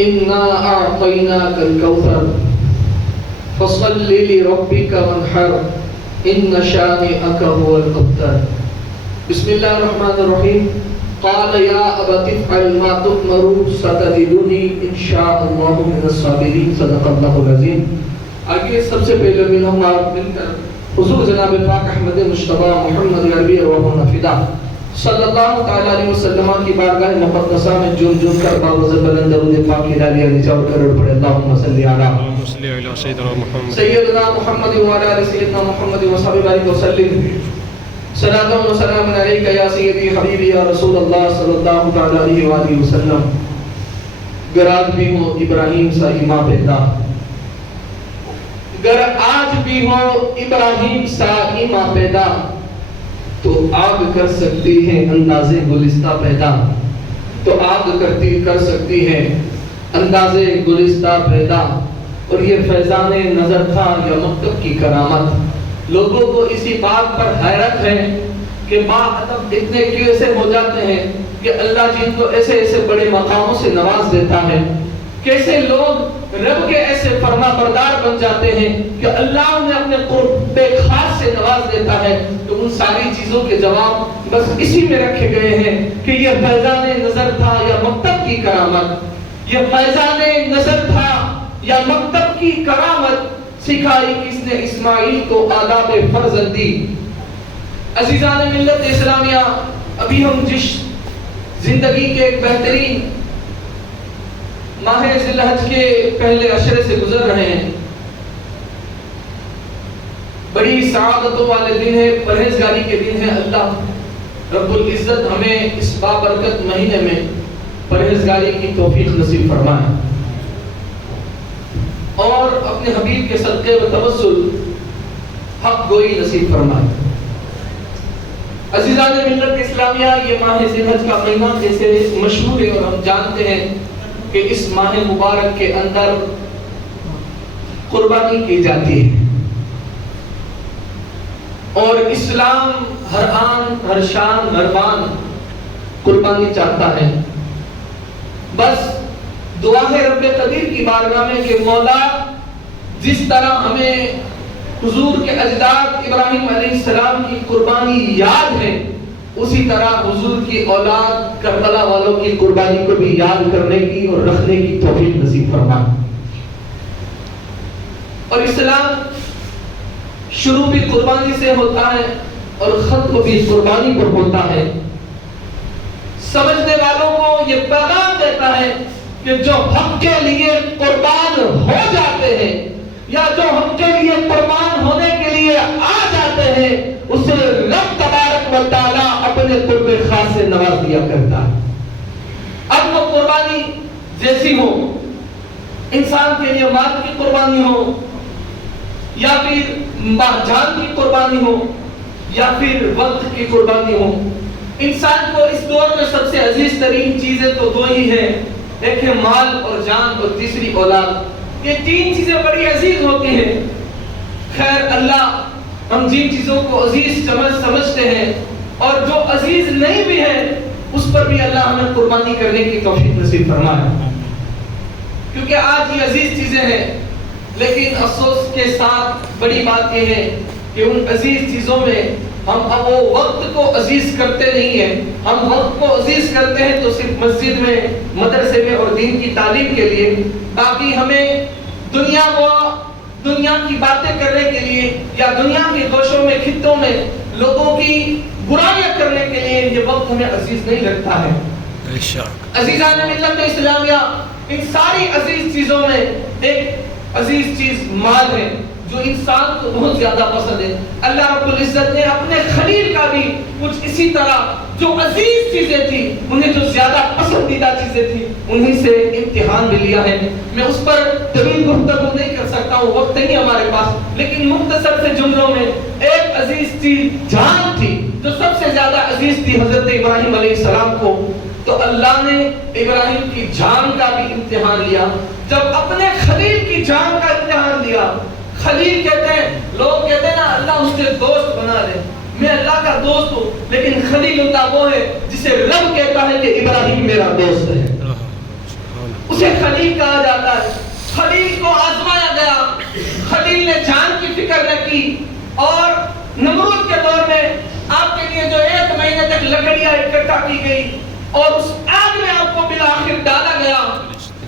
إنا أعطيناك الكوثر فصل لربك وانحر إن شانئك هو الأبتر. بسم الله الرحمن الرحيم. قال يا أبت افعل ما تؤمر ستجدني إن شاء الله من الصابرين. صدق الله العظيم. آگے سب سے پہلے مل کر حضور جناب پاک احمد مجتبی محمد عربی روح فدا صلی اللہ تعالی علیہ وسلم کی بارگاہ مقدسہ میں جھوم کر باوز بلند درود پاک ہدایہ نچاور کر پڑھے اللہم صلی علی سیدنا محمد وعلی آل سیدنا محمد وصحبہ بارک وسلم. صلاۃ و سلام علیک یا سیدی حبیبی یا رسول اللہ صلی اللہ تعالی علیہ وآلہ وسلم. گر آج بھی ہو ابراہیم سا ایماں پیدا، گر آج بھی ہو ابراہیم سا ایماں پیدا، تو آگ کر سکتی ہے انداز گلستہ پیدا، تو آگ کر سکتی ہے انداز گلستہ پیدا. اور یہ فیضان نظر تھا یا مکتب کی کرامت. لوگوں کو اسی بات پر حیرت ہے کہ با ادب اتنے کیسے ہو جاتے ہیں کہ اللہ جن کو ایسے ایسے بڑے مقاموں سے نواز دیتا ہے، کیسے لوگ رب کے ایسے فرما بردار بن جاتے ہیں کہ اللہ انہیں اپنے قرب خاص سے نواز دیتا ہے. تو ان ساری چیزوں کے جواب بس اسی میں رکھے گئے ہیں کہ یہ فیضان نظر تھا یا مکتب کی کرامت. یہ فیضان نظر تھا یا مکتب کی کرامت سکھائی کس نے اسماعیل کو آداب فرزندی. عزیزان ملت اسلامیہ، ابھی ہم جس زندگی کے ایک بہترین ماہ ذی الحج کے پہلے عشرے سے گزر رہے ہیں، بڑی سعادتوں والے دن ہے، پرہیزگاری کے دن ہے. اللہ رب العزت ہمیں اس بابرکت مہینے میں پرہیزگاری کی توفیق نصیب فرمائے اور اپنے حبیب کے صدقے و توسل حق گوئی نصیب فرمائے. عزیزان ملت اسلامیہ، یہ ماہ ذی الحج کا مہینہ جیسے مشہور ہے اور ہم جانتے ہیں کہ اس ماہ مبارک کے اندر قربانی کی جاتی ہے اور اسلام ہر آن ہر شان ہر بان قربانی چاہتا ہے. بس دعا ہے رب قدیر کی بارگاہ میں کہ مولا جس طرح ہمیں حضور کے اجداد ابراہیم علیہ السلام کی قربانی یاد ہے، اسی طرح حضور کی اولاد کربلا والوں کی قربانی کو بھی یاد کرنے کی اور رکھنے کی توفیق نصیب فرمائے. اور اسلام شروع بھی قربانی سے ہوتا ہے اور ختم بھی قربانی پر ہوتا ہے. سمجھنے والوں کو یہ پیغام دیتا ہے کہ جو حق کے لیے قربان ہو جاتے ہیں یا جو حق کے لیے قربان ہونے کے لیے آ جاتے ہیں، اسے رب تبارک و تعالی اپنے قرب خاص سے نواز دیا کرتا ہے. اب وہ قربانی جیسی ہو، انسان کے لیے مال کی قربانی ہو یا پھر ماں جان کی قربانی ہو یا پھر وقت کی قربانی ہو، انسان کو اس دور میں سب سے عزیز ترین چیزیں تو دو ہی ہیں، ایک ہے مال اور جان اور تیسری اولاد. یہ تین چیزیں بڑی عزیز ہوتی ہیں. خیر اللہ ہم جن چیزوں کو عزیز سمجھتے ہیں اور جو عزیز نہیں بھی ہے اس پر بھی اللہ ہمیں قربانی کرنے کی توفیق نصیب فرمائے. کیونکہ آج یہ عزیز چیزیں ہیں، لیکن افسوس کے ساتھ بڑی بات یہ ہے کہ ان عزیز چیزوں میں ہم اب وہ وقت کو عزیز کرتے نہیں ہیں. ہم وقت کو عزیز کرتے ہیں تو صرف مسجد میں، مدرسے میں اور دین کی تعلیم کے لیے، باقی ہمیں دنیا کی باتیں کرنے کے لیے یا دنیا کے گوشوں میں خطوں میں لوگوں کی برائیاں کرنے کے لیے یہ وقت ہمیں عزیز نہیں لگتا ہے. عزیزان ملت اسلامیہ، ان ساری عزیز چیزوں میں ایک عزیز چیز مال ہے جو انسان کو بہت زیادہ پسند ہے. اللہ رب العزت نے اپنے خلیل کا بھی کچھ اسی طرح جو عزیز چیزیں تھی، انہیں جو زیادہ پسندیدہ چیزیں تھی، انہیں سے امتحان بھی لیا ہے. میں اس پر طویل گفتگو نہیں کر سکتا ہوں، وقت نہیں ہمارے پاس، لیکن مختصر سے جملوں میں ایک عزیز چیز جان تھی جو سب سے زیادہ عزیز تھی حضرت ابراہیم علیہ السلام کو. تو اللہ نے ابراہیم کی جان کا بھی امتحان لیا. جب اپنے خلیل کی جان کا امتحان لیا، خلیل کہتے ہیں، لوگ کہتے ہیں نا اللہ اس کے دوست بنا لے، میں اللہ کا دوست ہوں، لیکن خلیل اللہ وہ ہے جسے رب کہتا ہے کہ ابراہیم میرا دوست ہے. اس اسے خلیل کہا جاتا ہے۔ خلیل کو آزمایا گیا، خلیل نے جان کی فکر نہ کی، اور نمرود کے دور میں آپ کے لیے جو 1 مہینے تک لکڑیاں اکٹھا کی گئی اور اس آگ میں آپ کو بالآخر ڈالا گیا،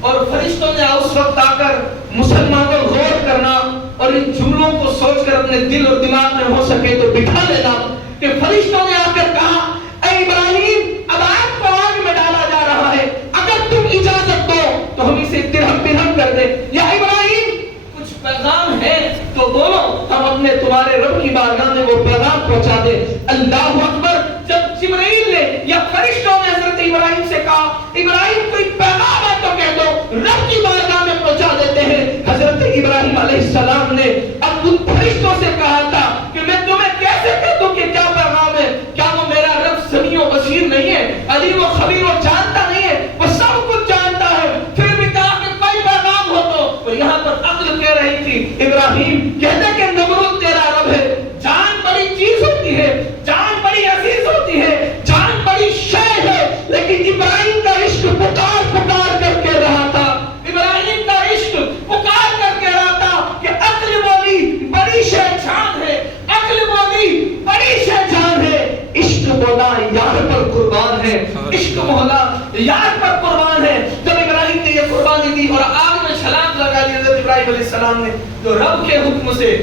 اور فرشتوں نے اس وقت آ کر مسلمانوں غور کرنا اور ان جملوں کو سوچ کر اپنے دل اور دماغ میں ہو سکے تو بٹھا لینا کہ فرشتوں نے آ کر کہا اے ابراہیم اب آپ کو آگ میں ڈالا جا رہا ہے، اگر تم اجازت دو تو ہم اسے درہم کر دیں۔ یا ابراہیم کچھ پیغام ہے تو بولو، ہم اپنے تمہارے رب کی بارگاہ میں وہ پیغام پہنچا دیں۔ اللہ اکبر۔ جب جبرائیل نے یا فرشتوں نے حضرت ابراہیم سے کہا ابراہیم کوئی پیغام ہے تو کہہ دو، رب کی بارگاہ میں پہنچا دیتے ہیں۔ حضرت ابراہیم علیہ السلام نے اب ان فرشتوں سے کہا تھا کہ میں تمہیں کیسے کہہ دوں کہ کیا پیغام ہے؟ کیا وہ میرا رب سمیع و بصیر نہیں ہے، علیم و خبیر و جانتا نہیں ہے؟ وہ سب کچھ جانتا ہے۔ پھر بھی کہا کہ کوئی پیغام ہو تو، اور یہاں پر عقل کہہ رہی تھی ابراہیم کہتے کہ نمرود تیرا رب ہے، جان بڑی چیز ہوتی ہے، جان بڑی عزیز ہوتی ہے، جان بڑی شے ہے، لیکن ابراہیم کا عشق پکار پکار کر کے رہا تھا، ابراہیم کا عشق پکار کر کے رہا تھا کہ عقل بولی بڑی شے جان ہے، عقل بولی بڑی شے جان ہے، عشق مولا یار پر قربان ہے، عشق مولا یار پر قربان ہے۔ جب ابراہیم نے یہ قربانی دی اور آگ میں چھلانگ لگا لی حضرت ابراہیم علیہ السلام نے، تو رب کے حکم سے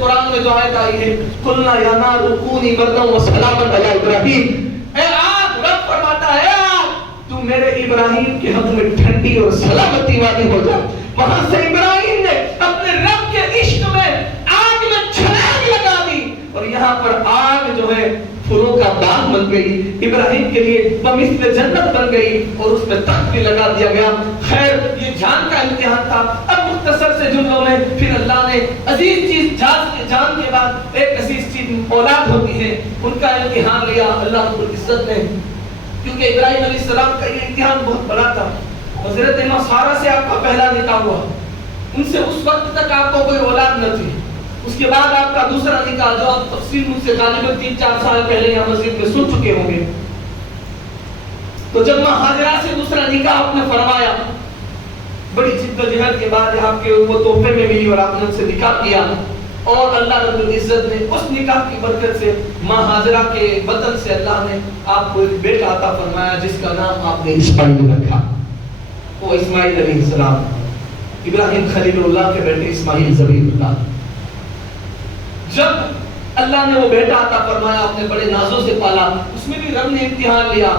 قرآن میں جو آیت آئی ہے قلنا یا نار کونی بردا وسلاما علی ابراہیم، اے آگ، رب فرماتا ہے اے آگ تو میرے ابراہیم کے حق میں ٹھنڈی اور سلامتی والی ہو جا۔ وہاں سے ابراہیم نے اپنے رب کے عشق میں آگ میں چھلانگ لگا دی، اور یہاں پر آگ جو ہے پھولوں کا باغ بن گئی، ابراہیم کے لیے بمثل جنت بن گئی، اور اس میں تخت بھی لگا دیا گیا۔ خیر یہ جان کا امتحان تھا۔ اب مختصر سے جملوں میں پھر اللہ نے عزیز چیز جان کے بعد ایک عزیز چیز اولاد ہوتی ہے، ان کا امتحان لیا اللہ رب العزت نے، کیونکہ ابراہیم علیہ السلام کا یہ امتحان بہت بڑا تھا۔ حضرت ماں سارہ سے آپ کا پہلا نکاح ہوا، ان سے اس وقت تک آپ کو کوئی اولاد نہ تھی، اس کے بعد آپ کا دوسرا نکاح جو آپ تفصیل مجھ سے غالباً 3-4 سال پہلے یہاں مسجد میں سن چکے ہوں گے۔ تو جب ماں ہاجرہ سے دوسرا نکاح آپ نے فرمایا، بڑی جد و جہد کے بعد آپ کے وہ تحفے میں ملی اور آپ نے ان سے نکاح کیا، اور اللہ رب العزت نے اس نکاح کی برکت سے ماں ہاجرہ کے وطن سے اللہ نے آپ کو ایک بیٹا عطا فرمایا جس کا نام آپ نے اسماعیل رکھا۔ وہ اسماعیل علیہ السلام، ابراہیم خلیل اللہ کے بیٹے اسماعیل ذبیح اللہ۔ جب اللہ نے وہ بیٹا عطا فرمایا، آپ نے بڑے نازوں سے پالا، اس میں بھی رب نے امتحان لیا۔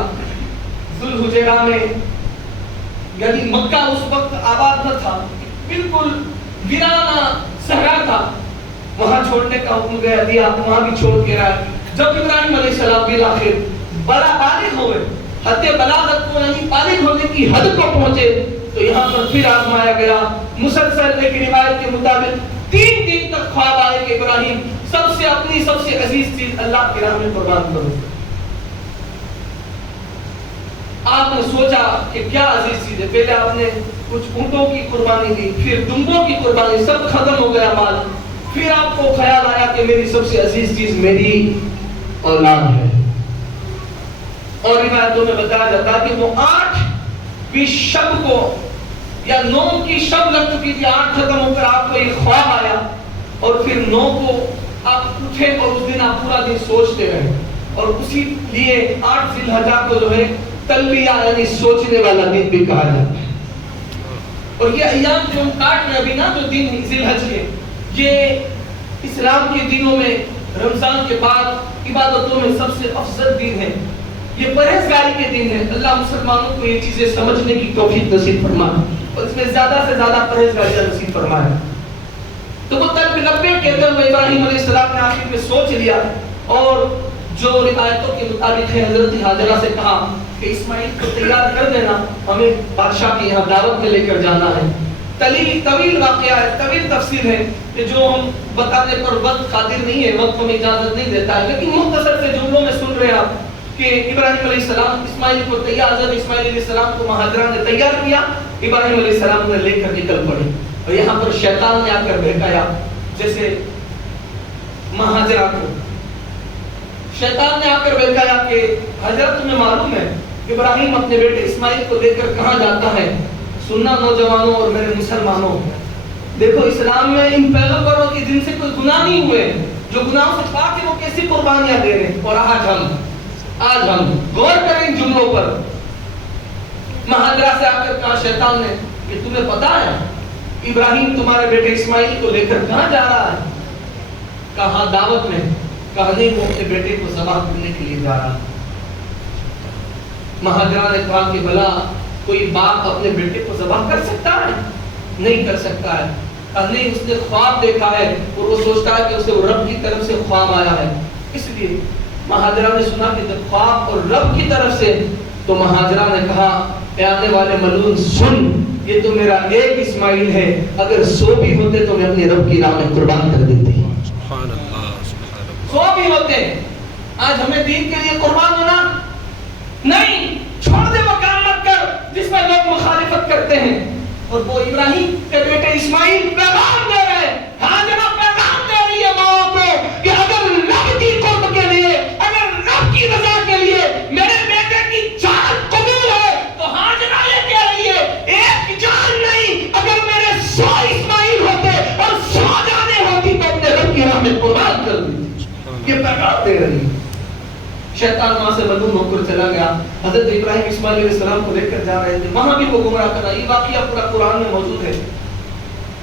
ذوالحجیرہ میں، یعنی مکہ اس وقت آباد نہ تھا، بالکل ویرانہ صحرا تھا، وہاں چھوڑنے کا حکم دیا، وہاں بھی چھوڑ کے رہا۔ جب ابراہیم علیہ السلام بالآخر بڑا بالغ ہوئے، حد بلاغت کو یعنی بالغ ہونے کی حد کو پہنچے، تو یہاں پر پھر آزمایا گیا۔ مسلسل ایک روایت کے مطابق 3 دن تک خواب آئے کہ ابراہیم اپنی سب سے عزیز چیز اللہ کی راہ میں قربان کرو۔ آپ نے سوچا کہ کیا عزیز چیز ہے، پہلے آپ نے کچھ اونٹوں کی قربانی دی، پھر دمبوں کی قربانی، سب ختم ہو گیا مال، پھر آپ کو خیال آیا کہ میری سب سے عزیز چیز میری اولاد ہے۔ اور روایتوں میں بتایا جاتا ہے کہ وہ 8ویں شب کو یا 9 کی شب لگ چکی تھی، 8 ختم ہو کر آپ کو ایک خواب آیا، اور پھر 9 کو آپ اٹھے اور اس دن آپ پورا دن سوچتے رہے، اور اسی لیے 8 ذی الحجہ کو جو ہے تلبیہ یعنی سوچنے والا دن بھی کہا جاتا ہے۔ اور یہ ایام جو ہم کاٹ رہے ابھی نا، جو دن ذی الحج کے، یہ اسلام کے دنوں میں رمضان کے بعد عبادتوں میں سب سے افضل دن ہے، یہ پرہیزگاری کے دن ہے۔ اللہ مسلمانوں کو یہ چیزیں سمجھنے کی توفیق نصیب فرمائے اور اس میں زیادہ سے زیادہ پرہیزگاری نصیب فرمائے۔ تو وہ تلب لبے کہتے ہوئے ابراہیم علیہ السلام نے آخر میں سوچ لیا، اور جو روایتوں کے مطابق ہے حضرت ہاجرہ سے کہا کہ اسماعیل کو تیار کر دینا، ہمیں بادشاہ کی یہاں دعوت میں لے کر جانا ہے۔ طویل واقعہ ہے، طویل تفسیر ہے کہ جو ہم بتانے پر وقت قادر نہیں ہے، وقت ہمیں اجازت نہیں دیتا ہے، لیکن مختصر سے جملوں میں سن رہے ہیں آپ کہ ابراہیم علیہ السلام اسماعیل کو تیار، حضرت اسماعیل علیہ السلام کو ہاجرہ نے تیار کیا، ابراہیم علیہ السلام نے لے کر نکل پڑے، اور یہاں پر شیطان نے آ کر بہکایا، جیسے ہاجرہ کو شیطان نے آ کر بہکایا کہ حضرت تمہیں معلوم ہے ابراہیم اپنے بیٹے اسماعیل کو لے کر کہاں جاتا ہے؟ سننا نوجوانوں اور میرے مسلمانوں، دیکھو اسلام میں ان پیغمبروں کے جن سے کوئی گناہ نہیں ہوئے، جو گناہوں سے پاک ہیں، وہ کیسی قربانیاں دے رہے ہیں۔ اور آج ہم غور کریں ان جملوں پر۔ مہاجرہ سے آ کر کہا شیطان نے کہ تمہیں پتا ہے ابراہیم تمہارے بیٹے اسماعیل کو لے کر کہاں جا رہا ہے؟ کہاں دعوت میں؟ کہا نہیں، وہ اپنے بیٹے کو ذبح کرنے کے لیے جا رہا ہے۔ مہاجرہ نے کہا کہ بھلا کوئی باپ اپنے بیٹے کو ذبح کر سکتا ہے؟ نہیں کر سکتا ہے۔ نہیں، اس نے خواب دیکھا ہے اور وہ سوچتا ہے کہ اسے رب کی طرف سے خواب آیا ہے۔ اس لیے مہاجرہ نے سنا کہ جب خواب اور رب کی طرف سے، تو مہاجرہ نے کہا اے آنے والے ملعون سن، یہ تو میرا ایک اسماعیل ہے، اگر 100 بھی ہوتے تو میں اپنے رب کی راہ میں قربان کر دیتی۔ سبحان اللہ، 100 بھی ہوتے، آج ہمیں دین کے لیے قربان ہونا نہیں، چھوڑ دے وہ کام مت کر جس میں لوگ مخالفت کرتے ہیں۔ اور وہ ابراہیم کے بیٹے اسماعیل پیغام دے رہے، ہاجرہ پیغام دے رہی ہے ماں کو کہ اگر رب کی قرب کے لیے، اگر رب کی رضا کے لیے میرے بیٹے کی جان قبول ہے، تو ہاجرہ یہ کہہ رہی ہے ایک جان نہیں، اگر میرے 100 اسماعیل ہوتے اور 100 جانیں ہوتی تو اپنے رب کی راہ میں قربان کر دیتی۔ یہ پیغام دے رہی ہے۔ شیطان وہاں سے ملعون ہو کر چلا گیا۔ حضرت ابراہیم اسماعیل علیہ السلام کو لے کر جا رہے تھے، وہاں بھی وہ گمراہ کرا۔ یہ واقعہ پورا قرآن میں موجود ہے۔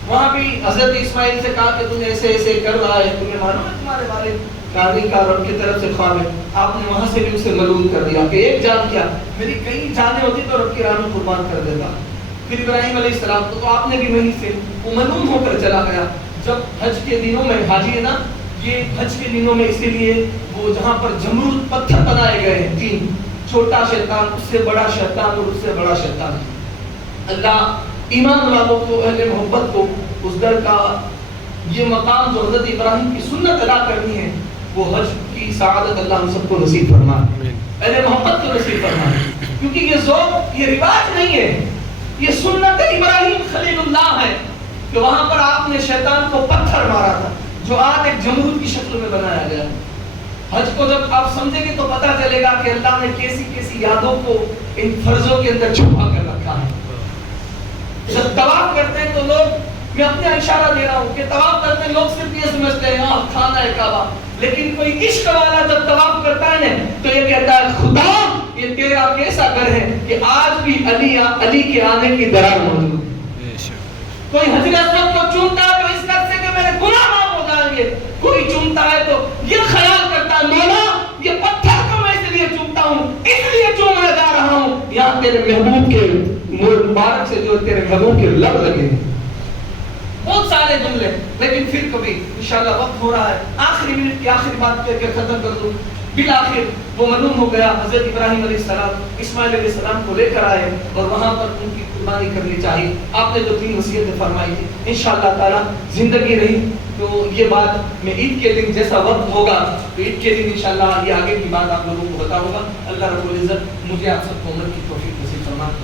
وہاں بھی حضرت اسماعیل سے کہا کہ تم ایسے ایسے کر رہا ہے، تمہیں معلوم ہے تمہارے بارے کہانی کا رب کی طرف سے خواب ہے۔ آپ نے وہاں سے بھی اسے ملعون کر دیا کہ ایک جان کیا، میری کئی جانیں ہوتی تو رب کی راہ میں قربان کر دیتا۔ پھر ابراہیم علیہ السلام کو تو آپ نے بھی وہیں سے وہ ملعون ہو کر چلا گیا۔ جب حج کے دنوں میں، حاجی ہے نا، یہ حج کے دنوں میں اسی لیے وہ جہاں پر جمرود پتھر بنائے گئے ہیں، 3 چھوٹا شیطان، اس سے بڑا شیطان اور اس سے بڑا شیطان۔ اللہ ایمان والوں کو، اہل محبت کو اس در کا یہ مقام جو حضرت ابراہیم کی سنت ادا کرنی ہے، وہ حج کی سعادت اللہ ہم سب کو نصیب فرمائے، اہل محبت کو نصیب فرمائے۔ کیونکہ یہ ذوق، یہ رواج نہیں ہے، یہ سنت ابراہیم خلیل اللہ ہے کہ وہاں پر آپ نے شیطان کو پتھر مارا تھا جو آج ایک جمرود کی شکل میں بنایا گیا۔ حج کو جب آپ سمجھیں گے تو پتہ چلے گا کہ اللہ نے کیسی کیسی یادوں کو ان فرضوں کے اندر چھپا کر رکھا ہے۔ جب طواف کرتے ہیں تو لوگ، میں اپنا اشارہ دے رہا ہوں کہ طواف کرتے ہیں لوگ صرف یہ سمجھتے ہیں ہاں کھانا ہے کعبہ، لیکن کوئی عشق والا جب طواف کرتا ہے تو یہ کہتا ہے خدا یہ تیرا کیسا گھر ہے کہ آج بھی علی کے آنے کی درار موجود ہے۔ کوئی حجر اسود کو چومتا ہے تو اس طرح سے کہ میرے گناہ معاف ہو جائیں گے، کوئی چومتا ہے تو یہ خیال کرتا ہے مولا یہ پتھر کو میں اس لیے چومتا ہوں، اس لیے چومنے جا رہا ہوں یہاں تیرے محبوب کے مبارک سے جو تیرے محبوب کے لب لگے۔ بہت سارے جملے، لیکن پھر کبھی انشاءاللہ وقت ہو رہا ہے، آخری منٹ کی آخری بات کر کے ختم کر دوں۔ بالآخر وہ ملعون ہو گیا، حضرت ابراہیم علیہ السلام اسماعیل علیہ السلام کو لے کر آئے اور وہاں پر ان کی قربانی کرنی چاہیے۔ آپ نے جو 3 وصیتیں فرمائی تھی، انشاءاللہ تعالی زندگی رہی تو یہ بات میں عید کے دن جیسا وقت ہوگا تو عید کے دن انشاءاللہ یہ آگے کی بات آپ لوگوں کو بتاؤں گا۔ اللہ رب العزت مجھے آپ سب کو عمل کی توفیق